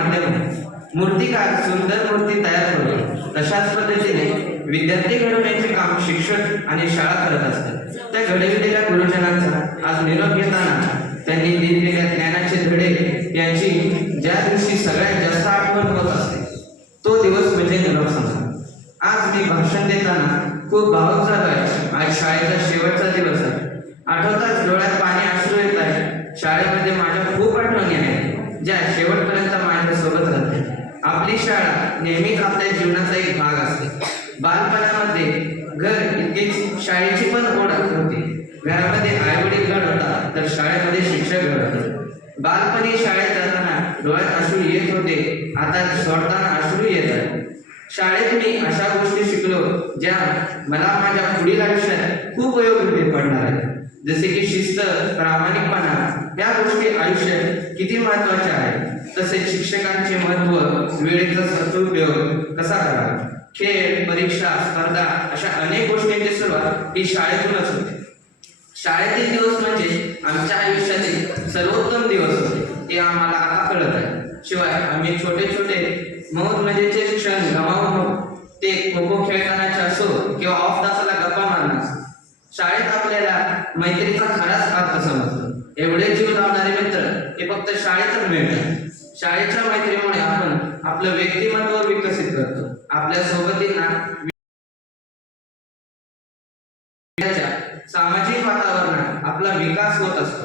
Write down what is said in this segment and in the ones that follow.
माध्यम आहे. मूर्तिकार सुंदर मूर्ती तयार करून तशाच पद्धतीने विद्यार्थी घडवण्याचे काम शिक्षक आणि शाळा करत असतात. त्या घडविलेल्या गुरुजनांचा आज निरोप घेताना त्यांनी दिलेल्या ज्ञानाचे धडे यांची ज्या दिवशी सगळ्यात जास्त आठवण होत असते तो दिवस म्हणजे निरोप संस्कार. आज मी भाषण देताना खूप भावुक झालोय. आज शाळेचा शेवटचा दिवस आहे. आठवताच डोळ्यात पाणी अश्रू येत आहे. शाळेमध्ये माझ्या खूप आठवणी आहेत ज्या शेवटपर्यंत माझ्या सोबत राहते. आपली शाळा नेहमीच आपल्या जीवनाचा एक भाग असते. बालपणामध्ये घर इतकेच शाळेची पण ओढ होती. घरामध्ये आई वडील घडवतात तर शाळेमध्ये शिक्षक घडवतात. बालपणी शाळेत जाताना डोळ्यात अश्रू येत होते, आता सोडताना अश्रू येत आहे. शाळेत मी अशा गोष्टी शिकलो ज्या मला माझ्या पुढील आयुष्यात खूप उपयोगी पडणार आहेत. जसे की शिस्त, प्रामाणिकपणा, या गोष्टी आयुष्यात किती महत्त्वाच्या आहेत. तसेच शिक्षकांचे महत्त्व, वेळेचा सदुपयोग कसा करावा, खेळ, परीक्षा, स्पर्धा अशा अनेक गोष्टींची सुरुवात ही शाळेतूनच होते. शाळेतील दिवस म्हणजे आमच्या आयुष्यातील सर्वोत्तम दिवस होते हे आम्हाला आता कळत आहे. शिवाय आम्ही छोटे छोटे मौज मजेचे क्षण गमावून ते खो खो खेळतानाचे असो किंवा ऑफ तासाला गप्पा मारणार. शाळेत आपल्याला मैत्रीचा खराच अर्थ समजतो. एवढे जीव लावणारे मित्र हे फक्त शाळेतच मिळतात. शाळेच्या मैत्रीमुळे आपण आपलं व्यक्तिमत्व विकसित करतो. आपल्या सोबतींना सामाजिक वातावरणात आपला विकास होत असतो.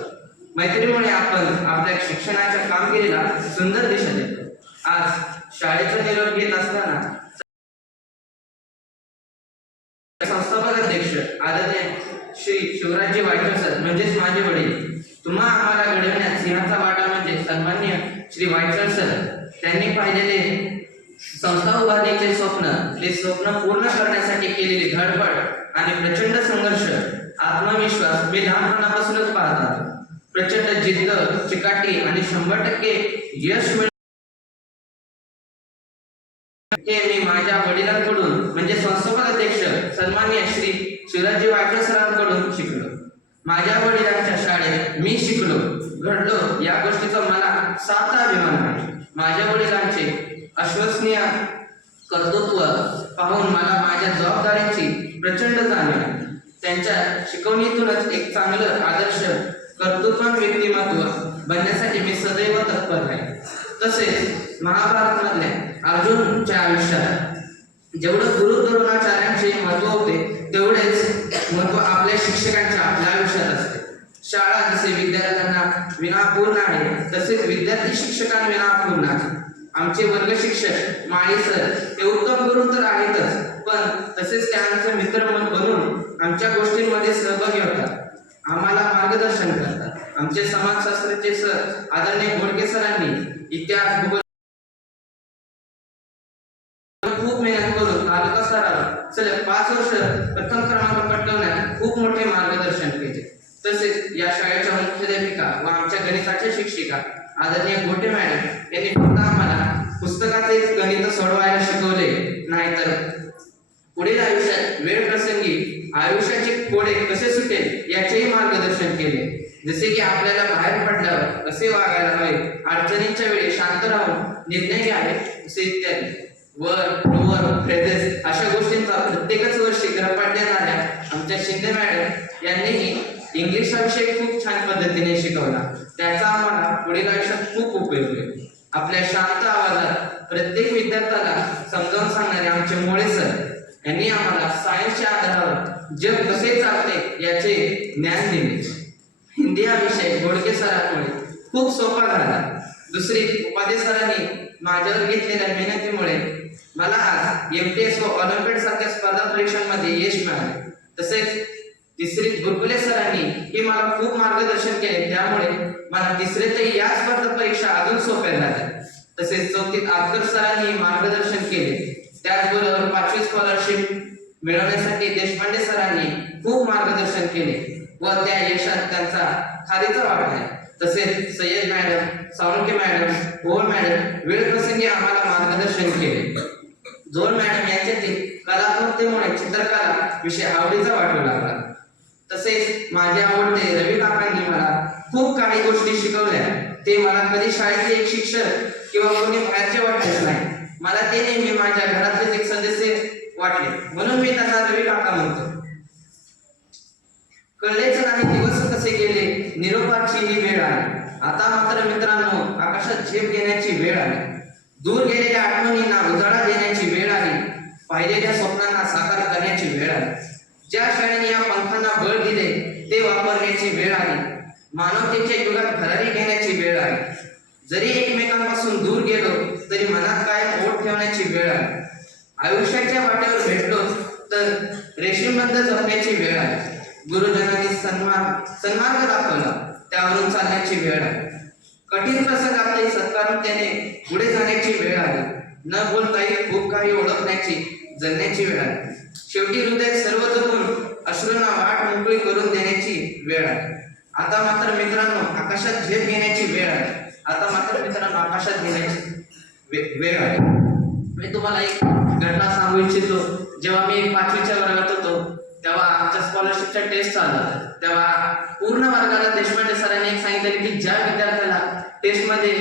मैत्रीमुळे आपण आपल्या शिक्षणाच्या कामगिरीला सुंदर दिशा देतो. आज शाळेचा निरोप घेत असताना संस्थापक अध्यक्ष आदरणीय श्री शिवराजजी वायकर सर म्हणजेच माझे वडील, तुम्हा आम्हाला घडवण्यात सिंहाचा वाटा म्हणजे सन्माननीय श्री वायकर सर, त्यांनी पाहिलेले संस्था उभारणीचे स्वप्न, ते स्वप्न पूर्ण करण्यासाठी केलेली धडपड आणि प्रचंड संघर्ष, आत्मविश्वास मी लहानपणापासूनच पाहतात. प्रचंड जिद्द, चिकाटी आणि 100% यश हे मी माझ्या वडिलांकडून म्हणजे संस्थापक अध्यक्ष सन्माननीय श्री शिवराजजी वायकर सरांकडून शिकलो. माझ्या वडिलांच्या शाळेत मी शिकलो, घडलो या गोष्टीचा मला सार्थ अभिमान आहे. माझ्या वडिलांचे अविश्वसनीय कर्तृत्व पाहून मला माझ्या जबाबदारीची प्रचंड जाणीव आहे. त्यांच्या शिकवणीतूनच एक चांगलं आदर्श कर्तृत्ववान व्यक्तिमत्व बनण्यासाठी मी सदैव तत्पर आहे. तसेच महाभारतामधल्या अर्जुनच्या आयुष्यात जेवढं गुरु द्रोणाचार्यांचे महत्त्व होते तेवढेच महत्त्व आपल्या शिक्षकांच्या आपल्या आयुष्यात असते. शाळा जसे विद्यार्थ्यांना विनापूर्ण आहे तसेच विद्यार्थी शिक्षकांना विनापूर्ण आहे. आमचे वर्ग शिक्षक माळी सर हे उत्तम गुरु तर आहेतच, पण तसेच त्यांचे मित्र बनून आमच्या गोष्टींमध्ये सहभागी होतात, आम्हाला मार्गदर्शन करतात. आमचे समाजशास्त्राचे सर आदरणीय घोडके सरांनी इतिहास, भूगोल खूप मेहनत करून तालुका स्तरावर सलग 5 वर्ष प्रथम क्रमांक पटकावण्यात खूप मोठे मार्गदर्शन केले. तसेच या शाळेच्या मुख्याध्यापिका व आमच्या गणिताच्या शिक्षिका आदरणीय गोटे मॅडम यांनी फक्त आम्हाला पुस्तकाचे गणित सोडवायला शिकवले नाही तर पुढील आयुष्यात वेळ प्रसंगी आयुष्याचे कोडे कसे सुटेल याचेही मार्गदर्शन केले. जसे की आपल्याला बाहेर पडल्यावर कसे वागायला हवे, अडचणींच्या वेळी शांत राहून निर्णय घ्यावे असे इत्यादी. वर फ्रेजेस अशा गोष्टींचा प्रत्येकच वर्षी गृहपाठ देणाऱ्या आमच्या शिंदे मॅडम यांनीही इंग्लिश हा विषय खूप छान पद्धतीने शिकवला. त्याचा आम्हाला पुढील आयुष्यात खूप उपयोग होईल. आपल्या शांत आवाजात प्रत्येक विद्यार्थ्याला समजावून सांगणारे आमचे मोळे सर यांनी आम्हाला सायन्सच्या आधारावर जग कसे चालते याचे ज्ञान दिले. हिंदी हा विषय घोडके सरांमुळे खूप सोपा झाला. दुसरी उपाध्ये सरांनी माझ्यावर घेतलेल्या मेहनतीमुळे मला आज MTS व ऑलिम्पिड सारख्या स्पर्धा परीक्षांमध्ये यश मिळाले. तसेच तिसरीत गुरुकुले सरांनी ही मला खूप मार्गदर्शन केले, त्यामुळे मला तिसरीतही या स्पर्धा परीक्षा अजून सोप्या झाल्या. तसेच चौथीत आफकर सरांनी मार्गदर्शन केले. त्याचबरोबर 5वी स्कॉलरशिप मिळवण्यासाठी देशपांडे सरांनी खूप मार्गदर्शन केले व त्या यशात त्यांचा खारीचा वाटा आहे. तसेच Sayyad madam, Salunke madam, Bhol madam वेळ प्रसंगी आम्हाला मार्गदर्शन केले. जोर मॅडम यांच्यातील कलात्मकतेमुळे चित्रकला विषय आवडीचा वाटू लागला. तसेच माझे आवडते रवी काकांनी मला खूप काही गोष्टी शिकवल्या. ते मला कधी शाळेतले एक शिक्षक किंवा कोणी बाहेरचे वाटलेच नाही. मला ते नेहमी माझ्या घरातलेच एक सदस्य वाटले, म्हणून मी त्यांना रवी काका म्हणतो. कळलेच नाही दिवस कसे गेले, निरोपाची ही वेळ आली. आता मात्र मित्रांनो आकाशात झेप घेण्याची वेळ आली. दूर गेलेल्या आठवणींना उजाळा देण्याची वेळ आली. पाहिलेल्या स्वप्नांना साकार करण्याची वेळ आली. ज्या शाळेने या पंखांना बळ दिले ते वापरण्याची वेळ आली. मानवतेच्या युगात भरारी घेण्याची वेळ आली. जरी एकमेकांपासून दूर गेलो तरी मनात काय ओढ ठेवण्याची वेळ आली. आयुष्याच्या वाटेवर भेटलो तर रेशीमबंध जपण्याची वेळ आली. गुरुजनांनी सन्मार्ग दाखवला, त्यावरून चालण्याची वेळ आली. कठीण प्रसंगातही सत्कारून त्याने पुढे जाण्याची वेळ आली. न बोलताही खूप काही ओळखण्याची जगण्याची वेळ आली. शेवटी हृदय सर्व जपून अश्रूंना वाट मोकळी करून देण्याची वेळ आली. आता मात्र मित्रांनो आकाशात झेप घेण्याची वेळ आली. आता मात्र मित्रांनो आकाशात घेण्याची वेळ आली. मी तुम्हाला एक घटना सांगू इच्छितो. जेव्हा मी 5वीच्या वर्गात होतो तेव्हा आमच्या स्कॉलरशिपच्या टेस्ट चालू होत्या. तेव्हा पूर्ण वर्गाला देशपांडे सरांनी एक सांगितलं की ज्या विद्यार्थ्याला टेस्टमध्ये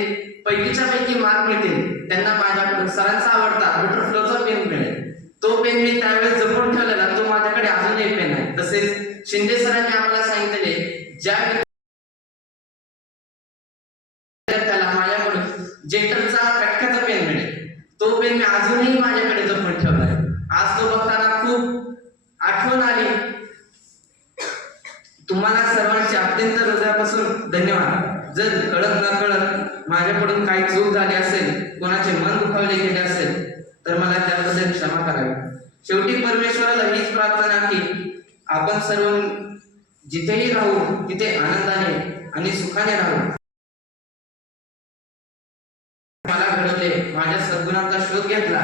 पैकीच्या पैकी मार्क मिळतील त्यांना माझ्याकडून सरांचा आवडता बटरफ्लोचा पेन मिळेल. तो पेन मी त्यावेळेस जपून ठेवलेला, तो माझ्याकडे अजूनही पेन आहे. तसेच शिंदे सरांनी आम्हाला सांगितले ज्या विद्यार्थ्याला माझ्याकडून जेटरचा प्रख्यात पेन मिळेल, तो पेन मी अजूनही माझ्याकडे जपून ठेवला आहे. आज तो बघताना खूप आठवण आली. तुम्हाला सर्वांचे अत्यंत हृदयापासून धन्यवाद. जर कळत न कळत माझ्याकडून काही चूक झाली असेल, कोणाचे मन दुखावले गेले असेल तर मला त्याबद्दल क्षमा करावी. शेवटी परमेश्वराला हीच प्रार्थना की आपण सर्व जिथेही राहू तिथे आनंदाने आणि सुखाने राहू. मला घडवले, माझ्या सद्गुणांचा शोध घेतला,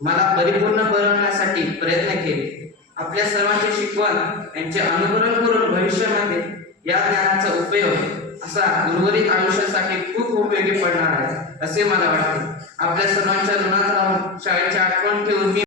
मला परिपूर्ण बनवण्यासाठी प्रयत्न केले. आपल्या सर्वांची शिकवण यांचे अनुकरण करून भविष्यामध्ये या ज्ञानाचा उपयोग असा उर्वरित आयुष्यासाठी खूप उपयोगी पडणार आहे असे मला वाटते. आपल्या सर्वांच्या ऋणात राहून शाळेची आठवण ठेवून मी